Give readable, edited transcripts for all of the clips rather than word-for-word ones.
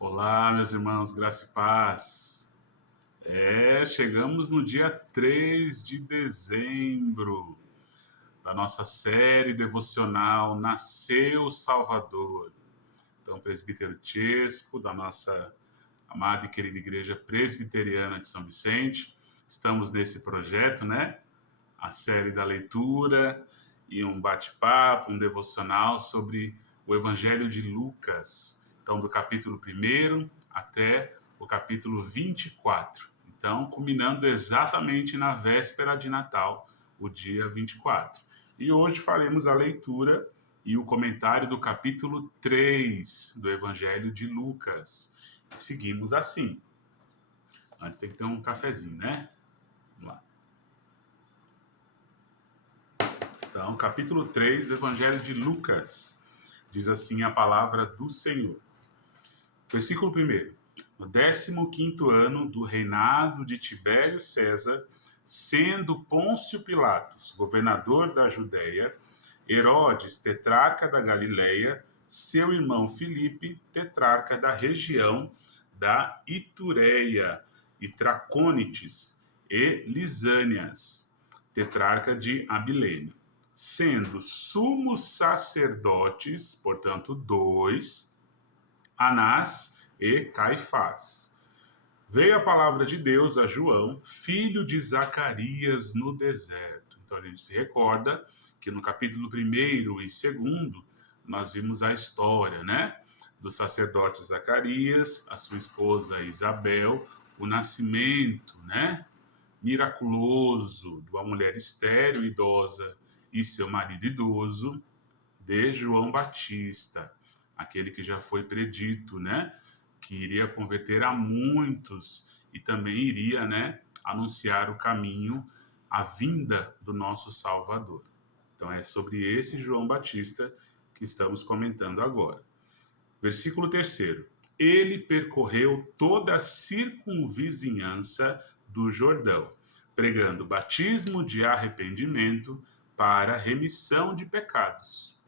Olá, meus irmãos, graça e paz. Chegamos no dia 3 de dezembro da nossa série devocional Nasceu Salvador. Então, presbítero Chesco, da nossa amada e querida Igreja Presbiteriana de São Vicente, estamos nesse projeto, né? A série da leitura e um bate-papo, um devocional sobre o Evangelho de Lucas. Então, do capítulo 1 até o capítulo 24. Então, culminando exatamente na véspera de Natal, o dia 24. E hoje faremos a leitura e o comentário do capítulo 3 do Evangelho de Lucas. E seguimos assim. Antes tem que ter um cafezinho, né? Vamos lá. Então, capítulo 3 do Evangelho de Lucas. Diz assim a palavra do Senhor. Versículo 1. No 15º ano do reinado de Tibério César, sendo Pôncio Pilatos governador da Judéia, Herodes, tetrarca da Galileia, seu irmão Filipe, tetrarca da região da Itureia e Tracônites e Lisânias, tetrarca de Abilene, sendo sumos sacerdotes, portanto, dois, Anás e Caifás. Veio a palavra de Deus a João, filho de Zacarias, no deserto. Então a gente se recorda que no capítulo 1º e 2º nós vimos a história, né? Do sacerdote Zacarias, a sua esposa Isabel, o nascimento, né? Miraculoso de uma mulher estéril, idosa, e seu marido idoso, de João Batista, aquele que já foi predito, né? Que iria converter a muitos e também iria, né, anunciar o caminho, a vinda do nosso Salvador. Então é sobre esse João Batista que estamos comentando agora. Versículo 3. Ele percorreu toda a circunvizinhança do Jordão, pregando batismo de arrependimento para remissão de pecados.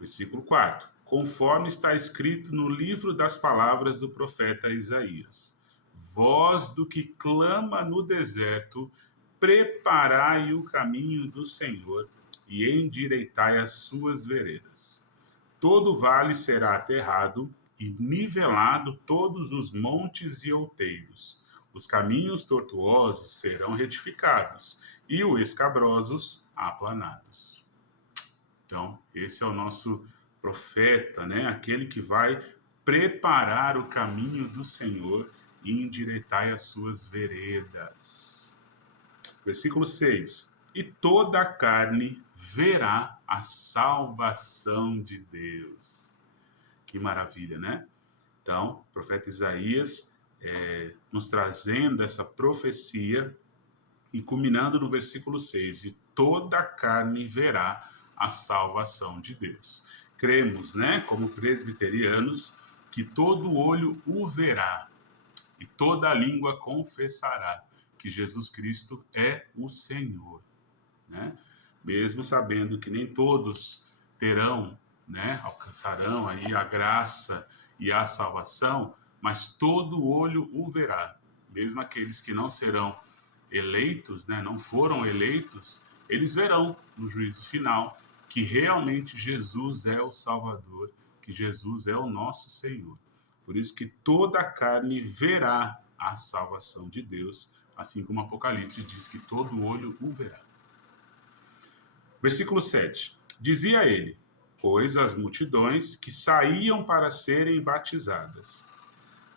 Versículo 4. Conforme está escrito no livro das palavras do profeta Isaías: voz do que clama no deserto, preparai o caminho do Senhor e endireitai as suas veredas. Todo vale será aterrado e nivelado todos os montes e outeiros. Os caminhos tortuosos serão retificados e os escabrosos aplanados. Então, esse é o nosso profeta, né? Aquele que vai preparar o caminho do Senhor e endireitar as suas veredas. Versículo 6. E toda a carne verá a salvação de Deus. Que maravilha, né? Então, o profeta Isaías nos trazendo essa profecia e culminando no versículo 6. E toda a carne verá a salvação de Deus. Cremos, né, como presbiterianos, que todo olho o verá e toda língua confessará que Jesus Cristo é o Senhor, né? Mesmo sabendo que nem todos terão, né, alcançarão aí a graça e a salvação, mas todo olho o verá, mesmo aqueles que não serão eleitos, né, não foram eleitos, eles verão no juízo final que realmente Jesus é o Salvador, que Jesus é o nosso Senhor. Por isso que toda a carne verá a salvação de Deus, assim como Apocalipse diz que todo olho o verá. Versículo 7. Dizia ele, pois as multidões que saíam para serem batizadas: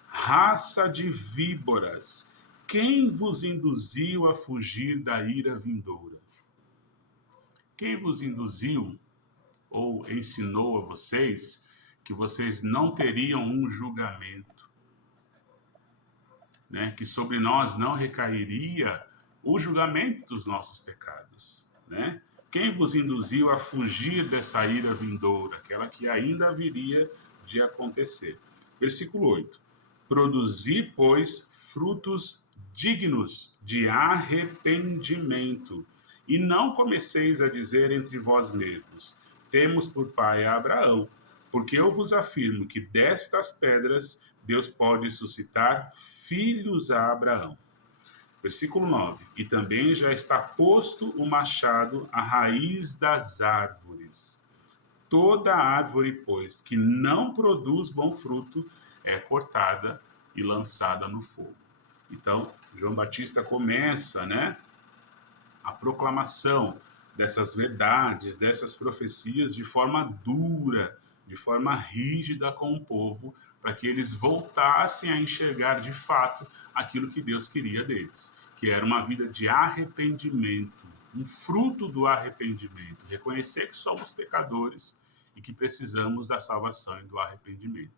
raça de víboras, quem vos induziu a fugir da ira vindoura? Quem vos induziu ou ensinou a vocês que vocês não teriam um julgamento, né? Que sobre nós não recairia o julgamento dos nossos pecados, né? Quem vos induziu a fugir dessa ira vindoura, aquela que ainda haveria de acontecer? Versículo 8. Produzi, pois, frutos dignos de arrependimento, e não comeceis a dizer entre vós mesmos: temos por pai a Abraão, Porque eu vos afirmo que destas pedras Deus pode suscitar filhos a Abraão. Versículo 9. E também já está posto o machado à raiz das árvores. Toda árvore, pois, que não produz bom fruto, é cortada e lançada no fogo. Então, João Batista começa, né, a proclamação dessas verdades, dessas profecias de forma dura, de forma rígida com o povo, para que eles voltassem a enxergar de fato aquilo que Deus queria deles, que era uma vida de arrependimento, um fruto do arrependimento, reconhecer que somos pecadores e que precisamos da salvação e do arrependimento,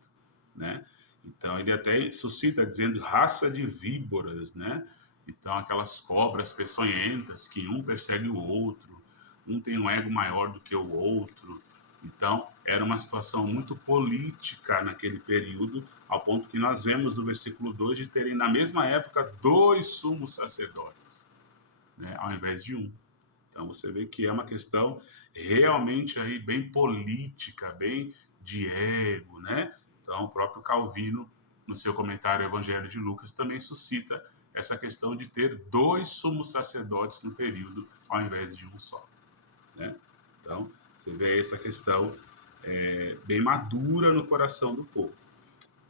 né? Então ele até suscita dizendo raça de víboras, né? Então aquelas cobras peçonhentas que um persegue o outro, um tem um ego maior do que o outro. Então era uma situação muito política naquele período, ao ponto que nós vemos no versículo 2 de terem na mesma época dois sumos sacerdotes, né? Ao invés de um. Então você vê que é uma questão realmente aí bem política, bem de ego, né? Então o próprio Calvino, no seu comentário ao Evangelho de Lucas, também suscita essa questão de ter dois sumos sacerdotes no período, ao invés de um só, né? Então você vê essa questão bem madura no coração do povo.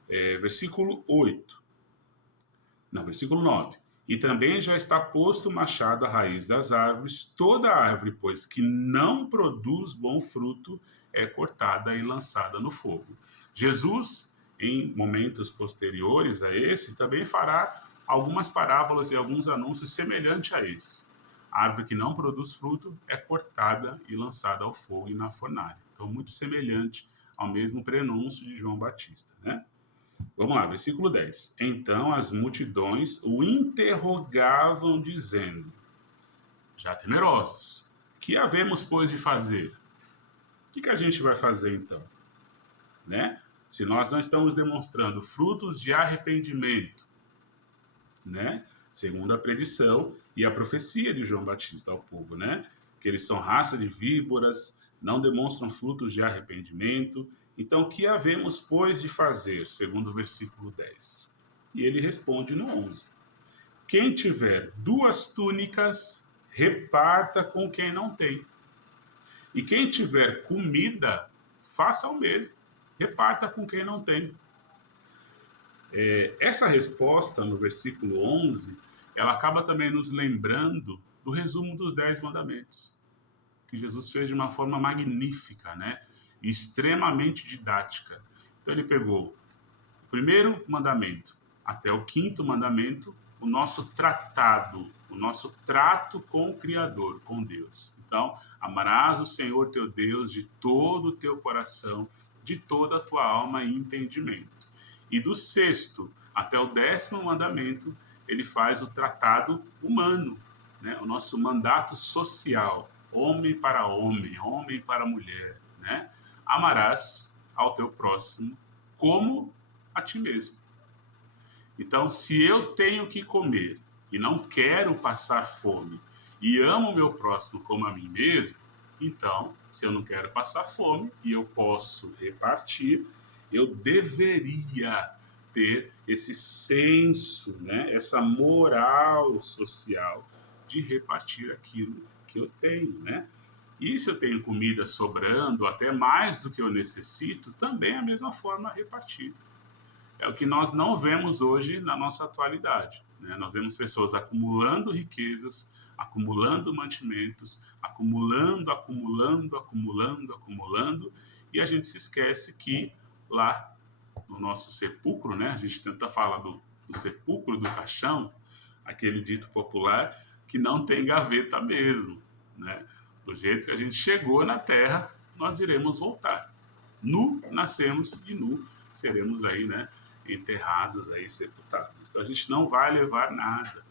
Versículo 8. Não, versículo 9. E também já está posto o machado à raiz das árvores, toda árvore, pois, que não produz bom fruto, é cortada e lançada no fogo. Jesus, em momentos posteriores a esse, também fará algumas parábolas e alguns anúncios semelhantes a esse. A árvore que não produz fruto é cortada e lançada ao fogo e na fornalha. Então, muito semelhante ao mesmo prenúncio de João Batista, né? Vamos lá, versículo 10. Então as multidões o interrogavam, dizendo, já temerosos, que havemos, pois, de fazer? O que a gente vai fazer então? Né? Se nós não estamos demonstrando frutos de arrependimento, né? Segundo a predição e a profecia de João Batista ao povo, né? Que eles são raça de víboras, não demonstram frutos de arrependimento. Então, o que havemos, pois, de fazer? Segundo o versículo 10. E ele responde no 11. Quem tiver duas túnicas, reparta com quem não tem. E quem tiver comida, faça o mesmo. Reparta com quem não tem. Essa resposta, no versículo 11, ela acaba também nos lembrando do resumo dos 10 mandamentos, que Jesus fez de uma forma magnífica, né? Extremamente didática. Então ele pegou o primeiro mandamento até o quinto mandamento, o nosso tratado, o nosso trato com o Criador, com Deus. Então, amarás o Senhor teu Deus de todo o teu coração, de toda a tua alma e entendimento. E do sexto até o 10º mandamento, ele faz o tratado humano, né? O nosso mandato social, homem para homem, homem para mulher, né? Amarás ao teu próximo como a ti mesmo. Então, se eu tenho que comer e não quero passar fome e amo o meu próximo como a mim mesmo, então, se eu não quero passar fome e eu posso repartir, eu deveria ter esse senso, né, essa moral social de repartir aquilo que eu tenho, né? E se eu tenho comida sobrando, até mais do que eu necessito, também é a mesma forma repartir. É o que nós não vemos hoje na nossa atualidade, né? Nós vemos pessoas acumulando riquezas, acumulando mantimentos, acumulando, e a gente se esquece que lá no nosso sepulcro, né? A gente tenta falar do sepulcro, do caixão, aquele dito popular, que não tem gaveta mesmo, né? Do jeito que a gente chegou na terra, nós iremos voltar. Nu nascemos e nu seremos aí, né? Enterrados aí, sepultados. Então a gente não vai levar nada.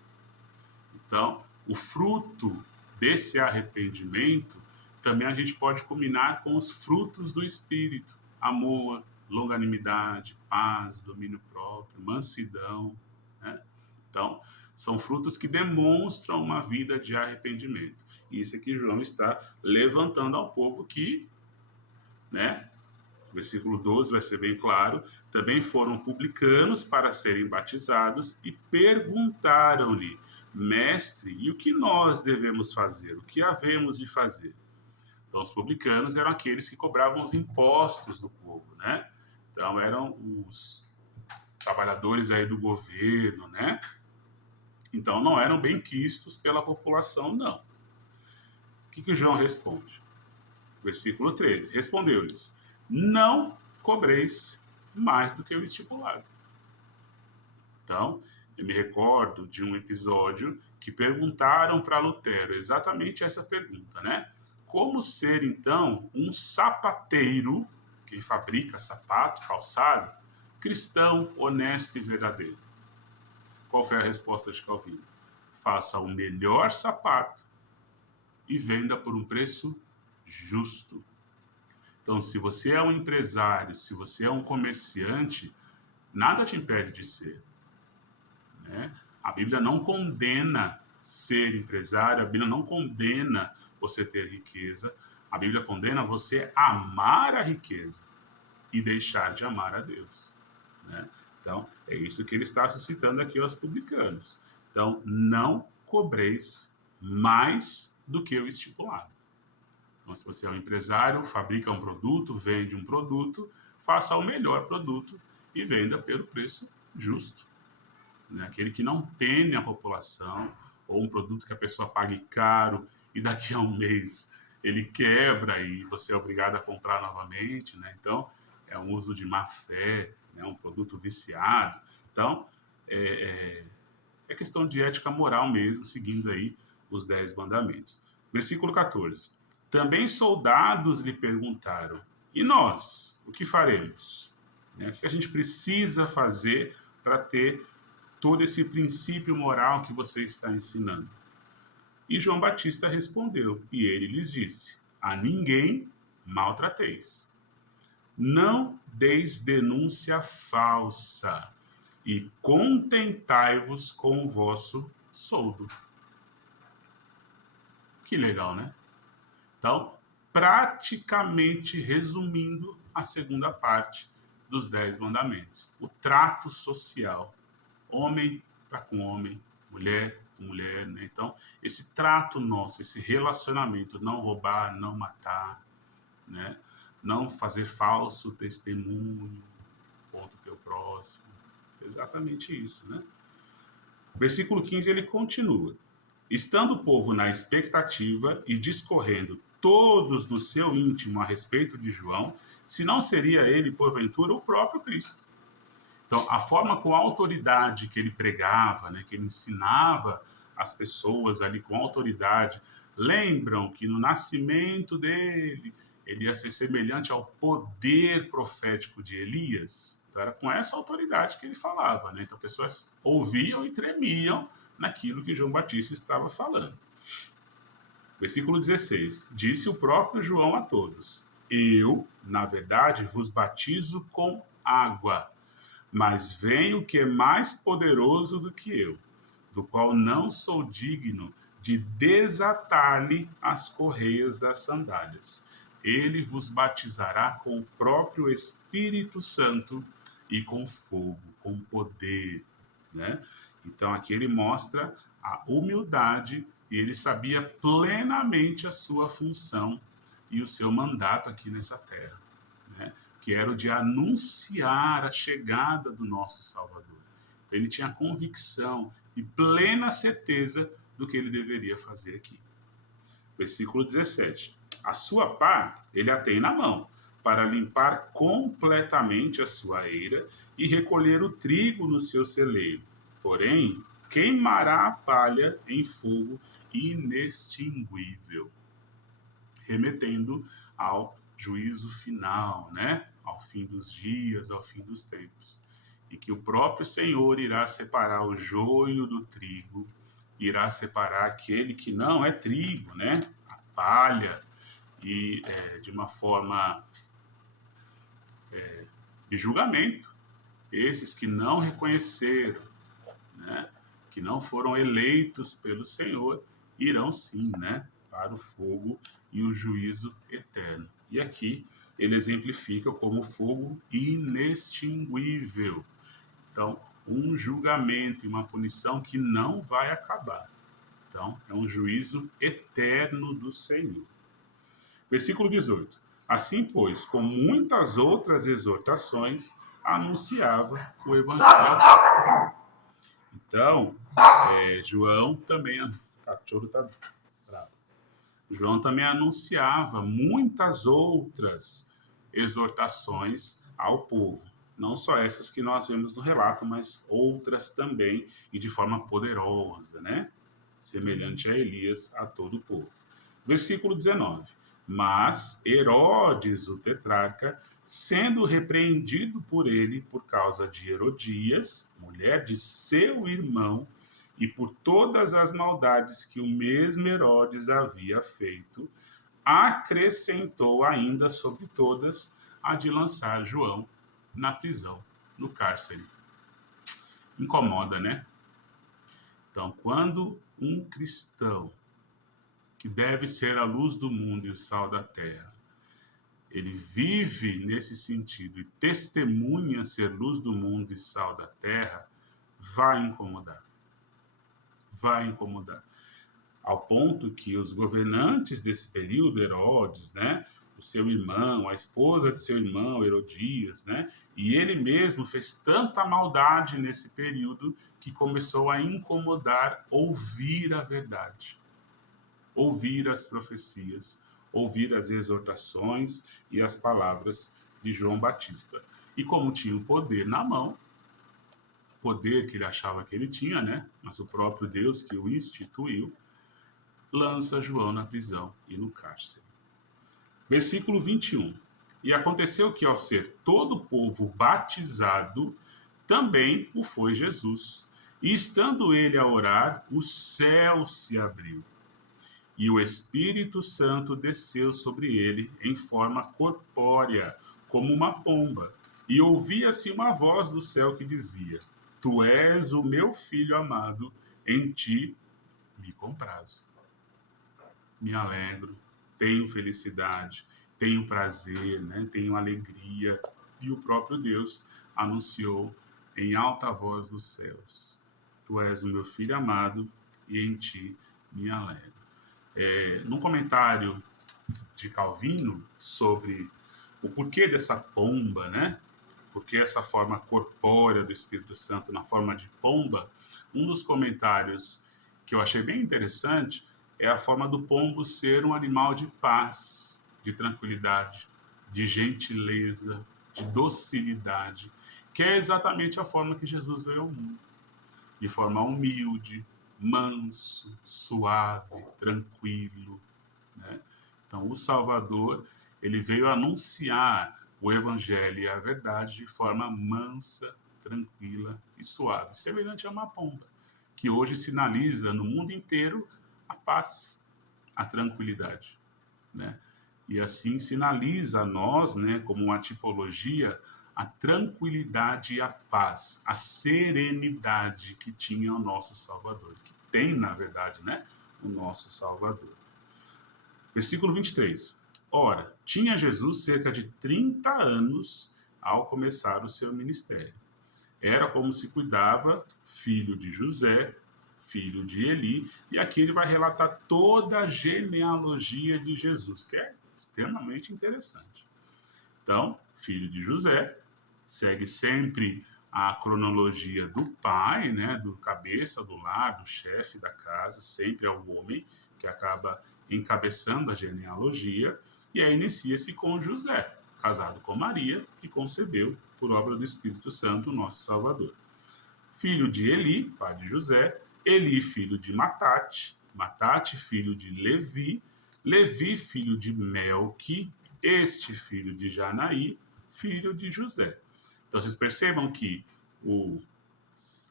Então, o fruto desse arrependimento também a gente pode combinar com os frutos do Espírito: amor, longanimidade, paz, domínio próprio, mansidão, né? Então, são frutos que demonstram uma vida de arrependimento. E isso aqui João está levantando ao povo que, né, Versículo 12 vai ser bem claro. Também foram publicanos para serem batizados e perguntaram-lhe: Mestre, e o que nós devemos fazer? O que havemos de fazer? Então, os publicanos eram aqueles que cobravam os impostos do povo, né? Então, eram os trabalhadores aí do governo, né? Então, não eram bem quistos pela população, não. O que João responde? Versículo 13. Respondeu-lhes: Não cobreis mais do que o estipulado. Então, eu me recordo de um episódio que perguntaram para Lutero exatamente essa pergunta, né? Como ser, então, um sapateiro, que fabrica sapato, calçado, cristão, honesto e verdadeiro? Qual foi a resposta de Calvino? Faça o melhor sapato e venda por um preço justo. Então, se você é um empresário, se você é um comerciante, nada te impede de ser, né? A Bíblia não condena ser empresário, a Bíblia não condena você ter riqueza, a Bíblia condena você amar a riqueza e deixar de amar a Deus, né? Então, é isso que ele está suscitando aqui aos publicanos. Então, não cobreis mais do que o estipulado. Então, se você é um empresário, fabrica um produto, vende um produto, faça o melhor produto e venda pelo preço justo, né? Aquele que não pene a população, ou um produto que a pessoa pague caro e daqui a um mês ele quebra e você é obrigado a comprar novamente, né? Então, é um uso de má fé, né? Um produto viciado. Então, é questão de ética moral mesmo, seguindo aí os 10 mandamentos. Versículo 14. Também soldados lhe perguntaram: E nós, o que faremos? Né? O que a gente precisa fazer para ter todo esse princípio moral que você está ensinando? E João Batista respondeu, e ele lhes disse: A ninguém maltrateis. Não deis denúncia falsa e contentai-vos com o vosso soldo. Que legal, né? Então, praticamente resumindo a segunda parte dos 10 mandamentos. O trato social, homem para com homem, mulher com mulher, né? Então, esse trato nosso, esse relacionamento, não roubar, não matar, né? Não fazer falso testemunho contra o teu próximo. Exatamente isso, né? Versículo 15 ele continua: Estando o povo na expectativa e discorrendo todos no seu íntimo a respeito de João, se não seria ele, porventura, o próprio Cristo. Então, a forma com a autoridade que ele pregava, né, que ele ensinava as pessoas ali com autoridade, lembram que no nascimento dele, ele ia ser semelhante ao poder profético de Elias? Então, era com essa autoridade que ele falava, né? Então, pessoas ouviam e tremiam naquilo que João Batista estava falando. Versículo 16. Disse o próprio João a todos: Eu, na verdade, vos batizo com água, mas vem o que é mais poderoso do que eu, do qual não sou digno de desatar-lhe as correias das sandálias. Ele vos batizará com o próprio Espírito Santo e com fogo, com poder, né? Então aqui ele mostra a humildade e ele sabia plenamente a sua função e o seu mandato aqui nessa terra, né? Que era o de anunciar a chegada do nosso Salvador. Então, ele tinha convicção e plena certeza do que ele deveria fazer aqui. Versículo 17. A sua pá ele a tem na mão, para limpar completamente a sua eira e recolher o trigo no seu celeiro. Porém, queimará a palha em fogo inextinguível, remetendo ao juízo final, né? Ao fim dos dias, ao fim dos tempos. E que o próprio Senhor irá separar o joio do trigo, irá separar aquele que não é trigo, né? A palha, e de uma forma de julgamento, esses que não reconheceram, né? Que não foram eleitos pelo Senhor, irão sim, né? Para o fogo e o juízo eterno. E aqui ele exemplifica como fogo inextinguível. Então, um julgamento e uma punição que não vai acabar. Então, é um juízo eterno do Senhor. Versículo 18. Assim, pois, com muitas outras exortações, anunciava o evangelho. Então, João também... O cachorro está bravo. João também anunciava muitas outras exortações ao povo. Não só essas que nós vemos no relato, mas outras também, e de forma poderosa, né? Semelhante a Elias a todo o povo. Versículo 19. Mas Herodes, o tetrarca, sendo repreendido por ele por causa de Herodias, mulher de seu irmão, e por todas as maldades que o mesmo Herodes havia feito, acrescentou ainda sobre todas a de lançar João na prisão, no cárcere. Incomoda, né? Então, quando um cristão, que deve ser a luz do mundo e o sal da terra, ele vive nesse sentido e testemunha ser luz do mundo e sal da terra, vai incomodar. Vai incomodar. Ao ponto que os governantes desse período, Herodes, né, o seu irmão, a esposa de seu irmão, Herodias, né, e ele mesmo fez tanta maldade nesse período que começou a incomodar ouvir a verdade, ouvir as profecias, ouvir as exortações e as palavras de João Batista. E como tinha o poder na mão, poder que ele achava que ele tinha, né, mas o próprio Deus que o instituiu, lança João na prisão e no cárcere. Versículo 21. E aconteceu que, ao ser todo o povo batizado, também o foi Jesus. E estando ele a orar, o céu se abriu. E o Espírito Santo desceu sobre ele em forma corpórea, como uma pomba. E ouvia-se uma voz do céu que dizia: Tu és o meu filho amado, em ti me comprazo. Me alegro, tenho felicidade, tenho prazer, né? Tenho alegria. E o próprio Deus anunciou em alta voz dos céus: Tu és o meu filho amado e em ti me alegro. Num comentário de Calvino sobre o porquê dessa pomba, né? Porque essa forma corpórea do Espírito Santo na forma de pomba, um dos comentários que eu achei bem interessante é a forma do pombo ser um animal de paz, de tranquilidade, de gentileza, de docilidade, que é exatamente a forma que Jesus veio ao mundo, de forma humilde, manso, suave, tranquilo, né? Então, o Salvador, ele veio anunciar o Evangelho e a verdade de forma mansa, tranquila e suave, semelhante a uma pomba, que hoje sinaliza no mundo inteiro a paz, a tranquilidade, né? E assim sinaliza a nós, né, como uma tipologia, a tranquilidade e a paz, a serenidade que tinha o nosso Salvador, que tem, na verdade, né, o nosso Salvador. Versículo 23. Ora, tinha Jesus cerca de 30 anos ao começar o seu ministério. Era como se cuidava, filho de José, filho de Eli, e aqui ele vai relatar toda a genealogia de Jesus, que é extremamente interessante. Então, filho de José, segue sempre a cronologia do pai, né, do cabeça do lar, do chefe da casa, sempre é o homem que acaba encabeçando a genealogia, e aí inicia-se com José, casado com Maria, que concebeu, por obra do Espírito Santo, o nosso Salvador. Filho de Eli, pai de José, Eli, filho de Matate, Matate, filho de Levi, Levi, filho de Melqui, este filho de Janaí, filho de José. Então, vocês percebam que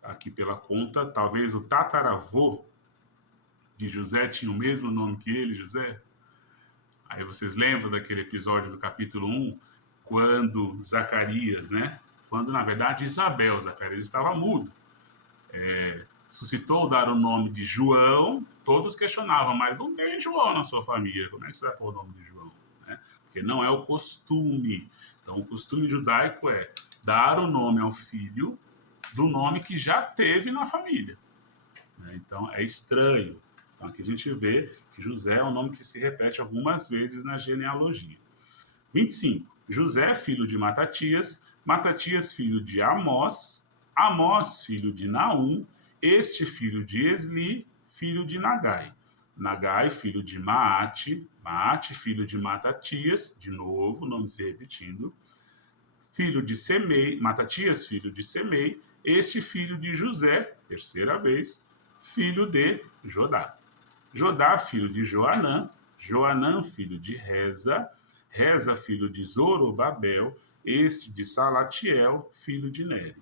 aqui pela conta, talvez o tataravô de José tinha o mesmo nome que ele, José. Aí vocês lembram daquele episódio do capítulo 1, quando Zacarias, né? Quando, na verdade, Zacarias estava mudo. Suscitou dar o nome de João, todos questionavam, mas não tem João na sua família, como é que você vai pôr o nome de João? Né? porque não é o costume. Então, o costume judaico é dar o nome ao filho do nome que já teve na família, né? Então, é estranho. Então, aqui a gente vê que José é um nome que se repete algumas vezes na genealogia. 25. José, filho de Matatias, Matatias, filho de Amós, Amós, filho de Naum, este filho de Esli, filho de Nagai. Nagai, filho de Maate, Maate, filho de Matatias, de novo, nome se repetindo, filho de Semei, Matatias, filho de Semei, este filho de José, terceira vez, filho de Jodá. Jodá, filho de Joanã, Joanã, filho de Reza, Reza, filho de Zorobabel, este de Salatiel, filho de Neri.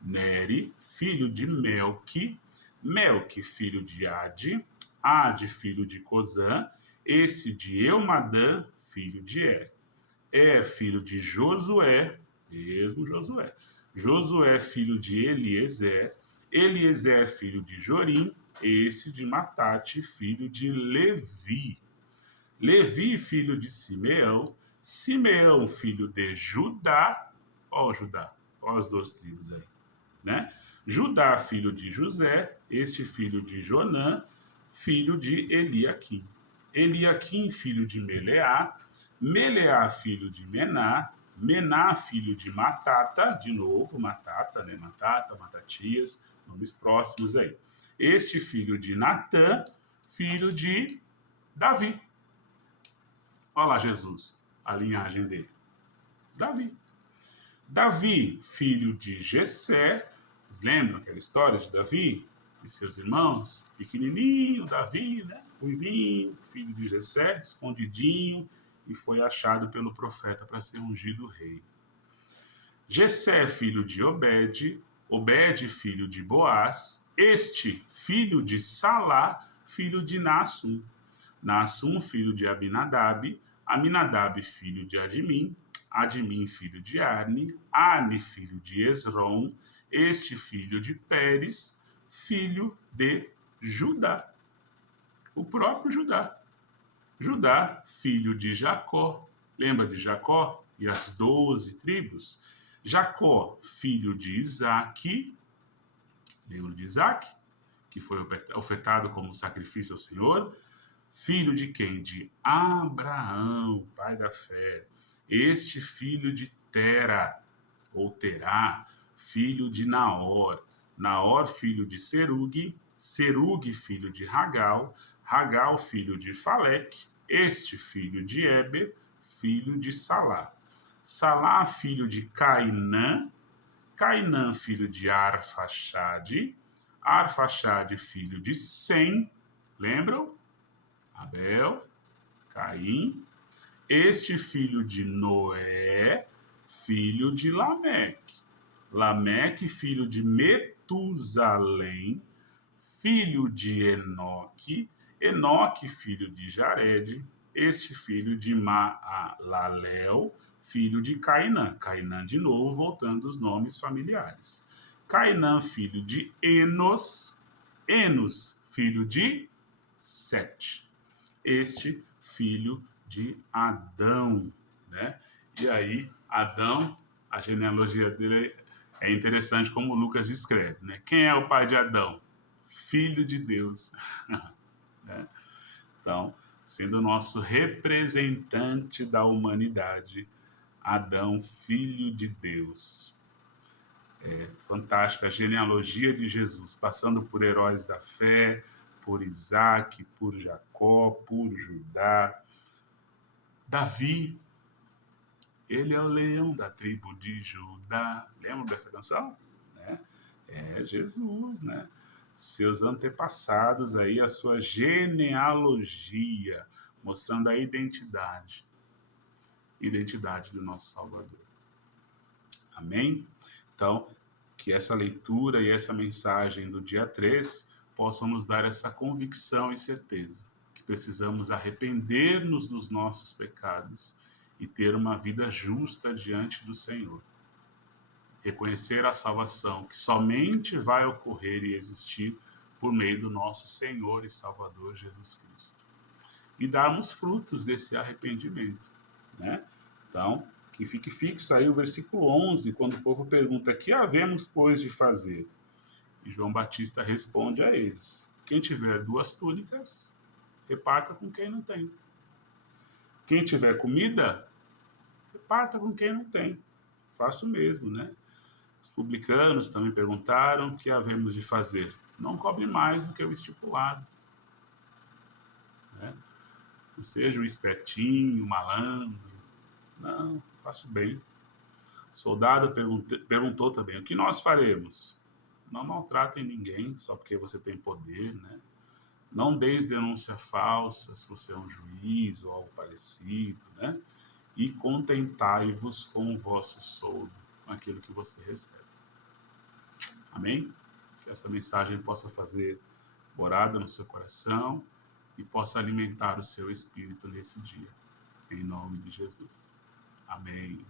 Neri, filho de Melque, Melque, filho de Ade, Ade, filho de Cozã, esse de Eumadã, filho de filho de Josué, mesmo Josué. Josué, filho de Eliezer, Eliezer, filho de Jorim, esse de Matate, filho de Levi. Levi, filho de Simeão, Simeão, filho de Judá, ó Judá, ó as duas tribos aí, né? Judá, filho de José, este filho de Jonã, filho de Eliaquim. Eliaquim, filho de Meleá, Meleá, filho de Mená, Mená, filho de Matata, de novo, Matata, né? Matata, Matatias, nomes próximos aí. Este filho de Natã, filho de Davi. Olha lá Jesus, a linhagem dele. Davi. Davi, filho de Jessé, lembram aquela história de Davi e seus irmãos? Pequenininho, Davi, né? Ruivinho, filho de Jessé, escondidinho, e foi achado pelo profeta para ser ungido rei. Jessé, filho de Obed, Obed, filho de Boaz, este, filho de Salá, filho de Nassum, Nassum, filho de Aminadab, Aminadab, filho de Admim, Admim, filho de Arne, Arne, filho de Esrom, este filho de Pérez, filho de Judá, o próprio Judá. Judá, filho de Jacó, lembra de Jacó e as 12 tribos? Jacó, filho de Isaque, lembra de Isaque, que foi ofertado como sacrifício ao Senhor? Filho de quem? De Abraão, pai da fé. Este filho de Tera, ou Terá, filho de Naor. Naor, filho de Serugue. Serugue, filho de Ragal. Ragal, filho de Faleque. Este filho de Eber, filho de Salá. Salá, filho de Cainã. Cainã, filho de Arfaxade. Arfaxade, filho de Sem. Lembram? Abel, Caim, este filho de Noé, filho de Lameque. Lameque, filho de Metusalém, filho de Enoque. Enoque, filho de Jared, este filho de Maalalel, filho de Cainã. Cainã, de novo, voltando os nomes familiares. Cainã, filho de Enos. Enos, filho de Sete. Este filho de Adão, né? E aí, Adão, a genealogia dele é interessante como Lucas descreve, né? Quem é o pai de Adão? Filho de Deus, né? Então, sendo o nosso representante da humanidade, Adão, filho de Deus. É fantástica a genealogia de Jesus, passando por heróis da fé, por Isaac, por Jacó, por Judá. Davi, ele é o leão da tribo de Judá. Lembra dessa canção? Né? É Jesus, né? Seus antepassados aí, a sua genealogia, mostrando a identidade do nosso Salvador. Amém? Então, que essa leitura e essa mensagem do dia 3 possam nos dar essa convicção e certeza que precisamos arrepender-nos dos nossos pecados e ter uma vida justa diante do Senhor. Reconhecer a salvação que somente vai ocorrer e existir por meio do nosso Senhor e Salvador Jesus Cristo. E darmos frutos desse arrependimento. né? Então, que fique fixo aí o versículo 11, quando o povo pergunta: que havemos, pois, de fazer? E João Batista responde a eles: quem tiver 2 túnicas, reparta com quem não tem. Quem tiver comida, reparta com quem não tem. Faça o mesmo, né? Os publicanos também perguntaram: o que havemos de fazer? Não cobre mais do que o estipulado, né? Não seja o espertinho, o malandro. Não, faça o bem. O soldado perguntou também: o que nós faremos? Não maltratem ninguém só porque você tem poder, né? Não deis denúncia falsa se você é um juiz ou algo parecido, né? E contentai-vos com o vosso soldo, com aquilo que você recebe. Amém? Que essa mensagem possa fazer morada no seu coração e possa alimentar o seu espírito nesse dia. Em nome de Jesus. Amém.